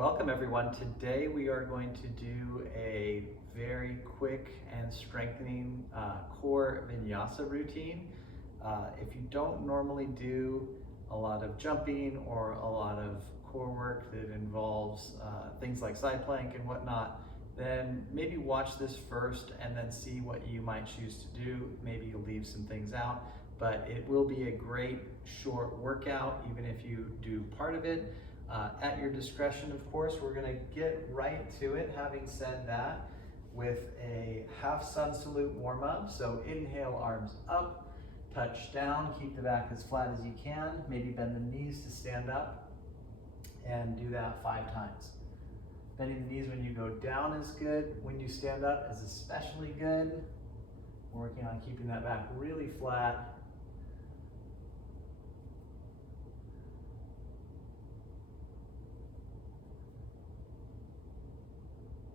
Welcome everyone. Today we are going to do a very quick and strengthening core Vinyasa routine. If you don't normally do a lot of jumping or a lot of core work that involves things like side plank and whatnot, then maybe watch this first and then see what you might choose to do. Maybe you'll leave some things out, but it will be a great short workout even if you do part of it. At your discretion, of course. We're going to get right to it. Having said that, with a half sun salute warm up. So inhale, arms up, touch down, keep the back as flat as you can. Maybe bend the knees to stand up and do that 5 times. Bending the knees when you go down is good. When you stand up is especially good. We're working on keeping that back really flat.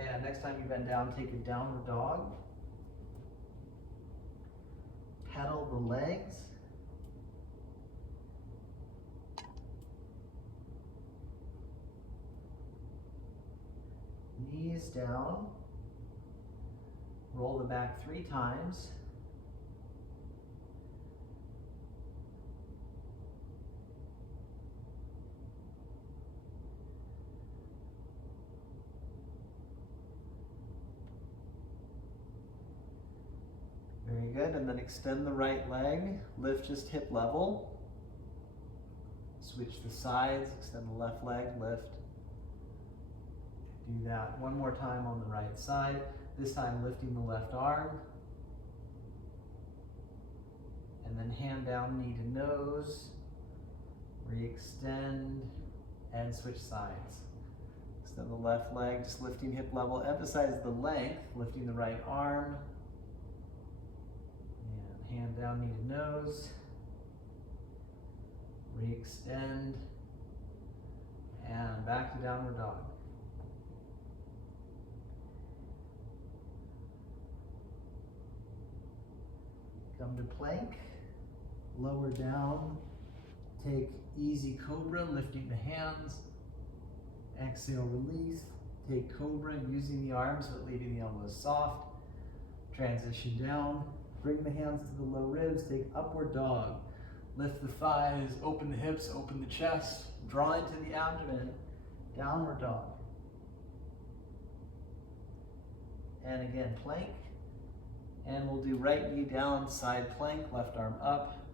And next time you bend down, take a downward dog. Pedal the legs. Knees down. Roll the back 3 times. Very good, and then extend the right leg, lift just hip level. Switch the sides, extend the left leg, lift. Do that one more time on the right side, this time lifting the left arm. And then hand down, knee to nose, re-extend, and switch sides. Extend the left leg, just lifting hip level, emphasize the length, lifting the right arm. Hand down, knee to nose, re-extend, and back to downward dog. Come to plank, lower down, take easy cobra, lifting the hands, exhale, release, take cobra using the arms but leaving the elbows soft, transition down. Bring the hands to the low ribs, take upward dog. Lift the thighs, open the hips, open the chest, draw into the abdomen, downward dog. And again, plank. And we'll do right knee down, side plank, left arm up.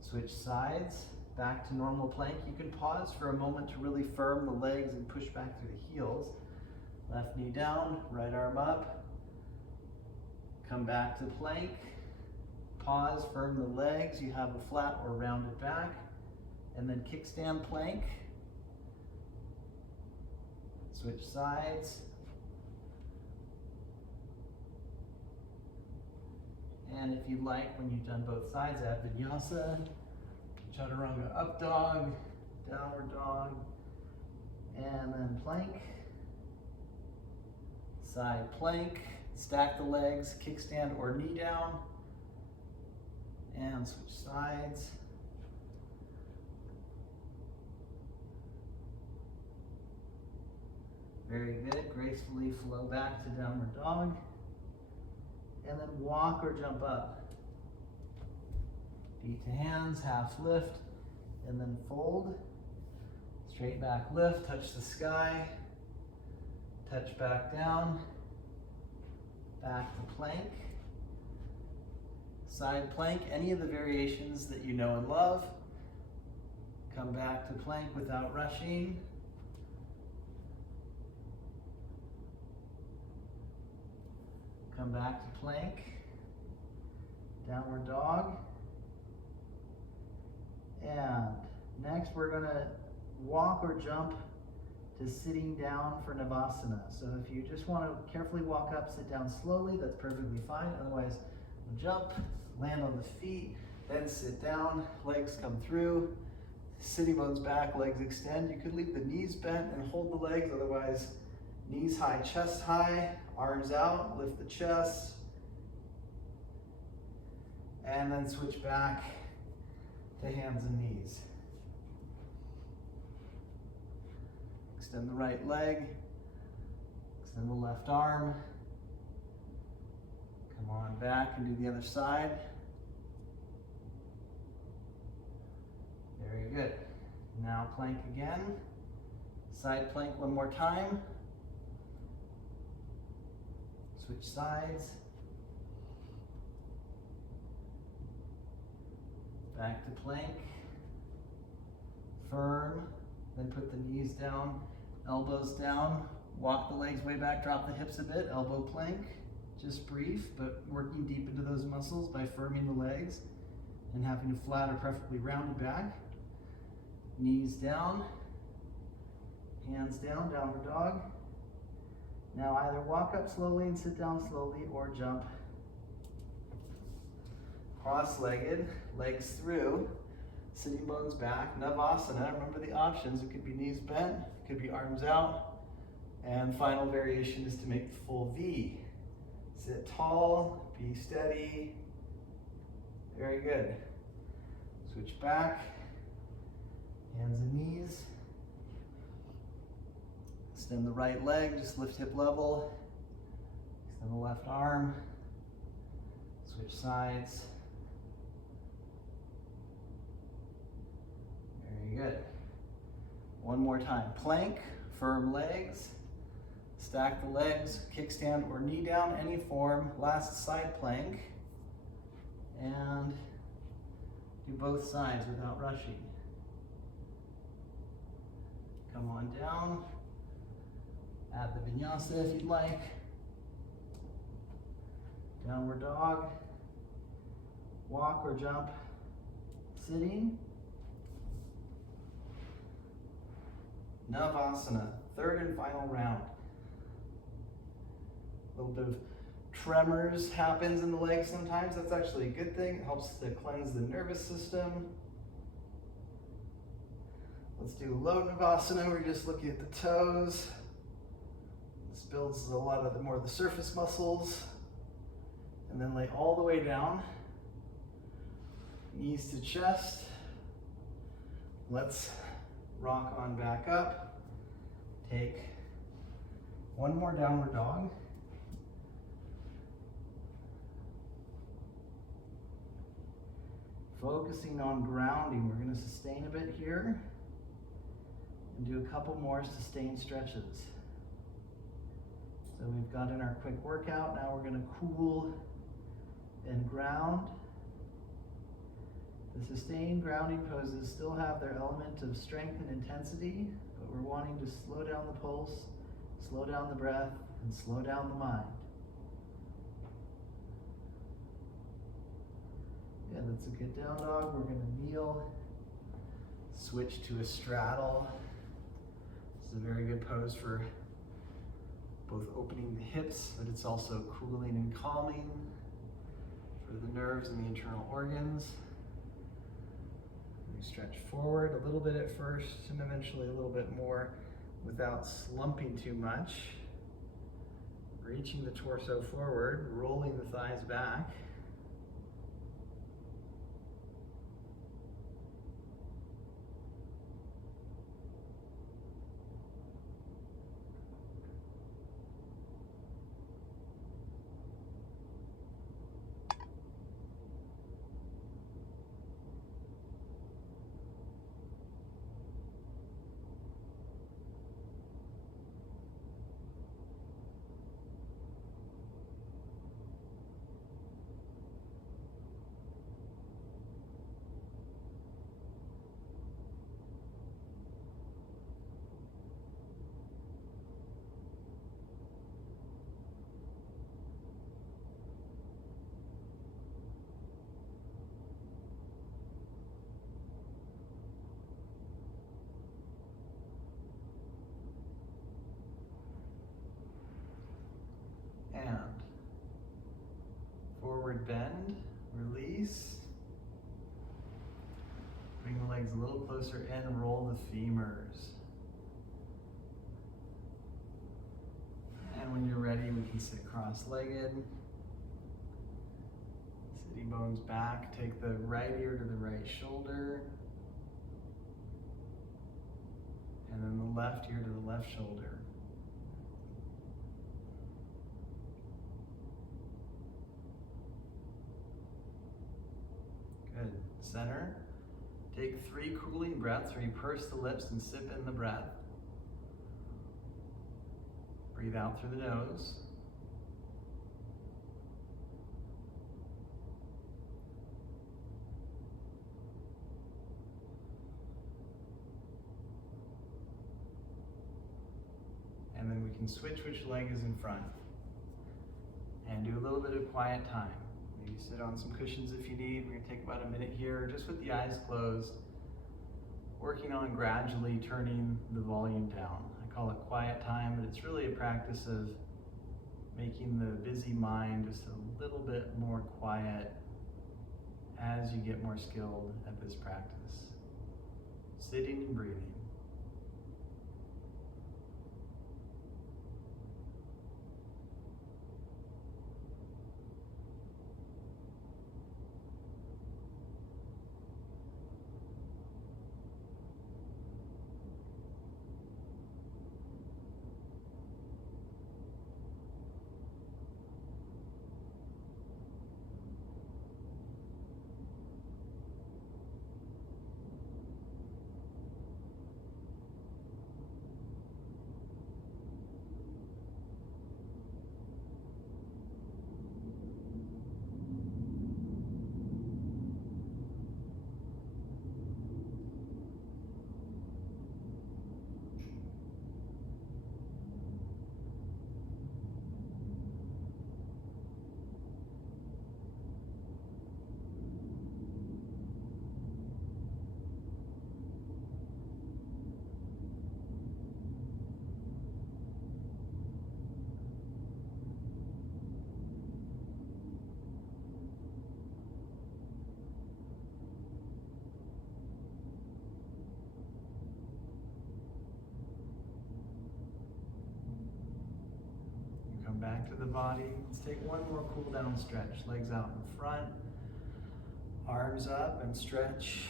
Switch sides, back to normal plank. You can pause for a moment to really firm the legs and push back through the heels. Left knee down, right arm up. Come back to plank, pause, firm the legs, you have a flat or rounded back, and then kickstand plank. Switch sides. And if you like, when you've done both sides, add Vinyasa, Chaturanga up dog, downward dog, and then plank, side plank. Stack the legs, kickstand or knee down, and switch sides. Very good, gracefully flow back to downward dog, and then walk or jump up. Feet to hands, half lift, and then fold. Straight back lift, touch the sky, touch back down. Back to plank, side plank, any of the variations that you know and love. Come back to plank without rushing. Come back to plank, downward dog. And next we're gonna walk or jump to sitting down for Navasana. So if you just want to carefully walk up, sit down slowly, that's perfectly fine. Otherwise, jump, land on the feet, then sit down, legs come through, sitting bones back, legs extend. You could leave the knees bent and hold the legs, otherwise knees high, chest high, arms out, lift the chest, and then switch back to hands and knees. Extend the right leg. Extend the left arm. Come on back and do the other side. Very good. Now plank again. Side plank one more time. Switch sides. Back to plank. Firm. Then put the knees down, elbows down. Walk the legs way back, drop the hips a bit, elbow plank. Just brief, but working deep into those muscles by firming the legs and having a flat or preferably rounded back. Knees down, hands down, downward dog. Now either walk up slowly and sit down slowly or jump. Cross-legged, legs through, sitting bones back, Navasana. Remember the options, it could be knees bent, it could be arms out. And final variation is to make the full V. Sit tall, be steady. Very good. Switch back, hands and knees. Extend the right leg, just lift hip level. Extend the left arm. Switch sides. Very good. One more time. Plank, firm legs. Stack the legs, kickstand or knee down, any form. Last side plank. And do both sides without rushing. Come on down. Add the Vinyasa if you'd like. Downward dog. Walk or jump. Sitting. Navasana, third and final round. A little bit of tremors happens in the legs sometimes. That's actually a good thing. It helps to cleanse the nervous system. Let's do low Navasana. We're just looking at the toes. This builds a lot of the more of the surface muscles. And then lay all the way down. Knees to chest. Let's rock on back up. Take one more downward dog. Focusing on grounding. We're going to sustain a bit here and do a couple more sustained stretches. So we've got in our quick workout. Now we're going to cool and ground. The sustained grounding poses still have their element of strength and intensity, but we're wanting to slow down the pulse, slow down the breath, and slow down the mind. Yeah, that's a good down dog. We're going to kneel, switch to a straddle. This is a very good pose for both opening the hips, but it's also cooling and calming for the nerves and the internal organs. We stretch forward a little bit at first and eventually a little bit more without slumping too much. Reaching the torso forward, rolling the thighs back. And forward bend, release. Bring the legs a little closer in, roll the femurs. And when you're ready, we can sit cross-legged. Sitting bones back, take the right ear to the right shoulder. And then the left ear to the left shoulder. Good. Center. Take 3 cooling breaths where you purse the lips and sip in the breath. Breathe out through the nose. And then we can switch which leg is in front. And do a little bit of quiet time. Maybe sit on some cushions if you need. We're gonna take about a minute here, just with the eyes closed, working on gradually turning the volume down. I call it quiet time, but it's really a practice of making the busy mind just a little bit more quiet as you get more skilled at this practice. Sitting and breathing. Back to the body. Let's take one more cool down stretch. Legs out in front, arms up and stretch.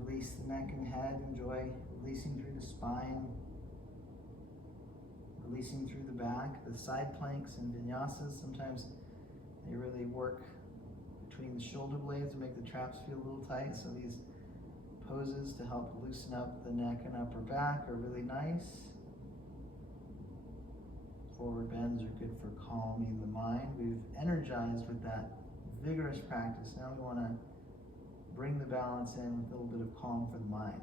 Release the neck and head. Enjoy releasing through the spine, releasing through the back. The side planks and vinyasas, sometimes they really work between the shoulder blades and make the traps feel a little tight. So these poses to help loosen up the neck and upper back are really nice. Forward bends are good for calming the mind. We've energized with that vigorous practice. Now we want to bring the balance in with a little bit of calm for the mind.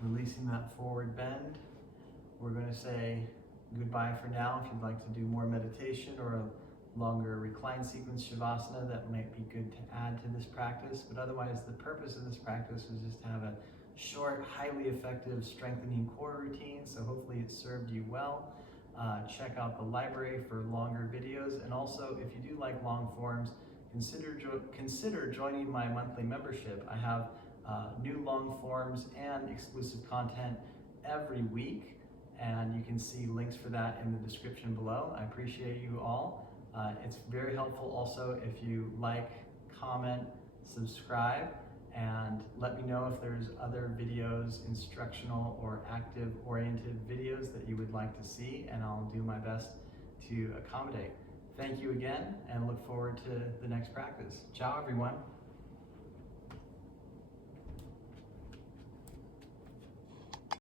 Releasing that forward bend. We're going to say goodbye for now. If you'd like to do more meditation or a longer recline sequence shavasana, that might be good to add to this practice. But otherwise, the purpose of this practice is just to have a short, highly effective strengthening core routine. So hopefully it served you well. Check out the library for longer videos. And also, if you do like long forms, consider joining my monthly membership. I have new long forms and exclusive content every week, and you can see links for that in the description below. I appreciate you all. It's very helpful also if you like, comment, subscribe, and let me know if there's other videos, instructional or active oriented videos that you would like to see, and I'll do my best to accommodate. Thank you again, and look forward to the next practice. Ciao, everyone.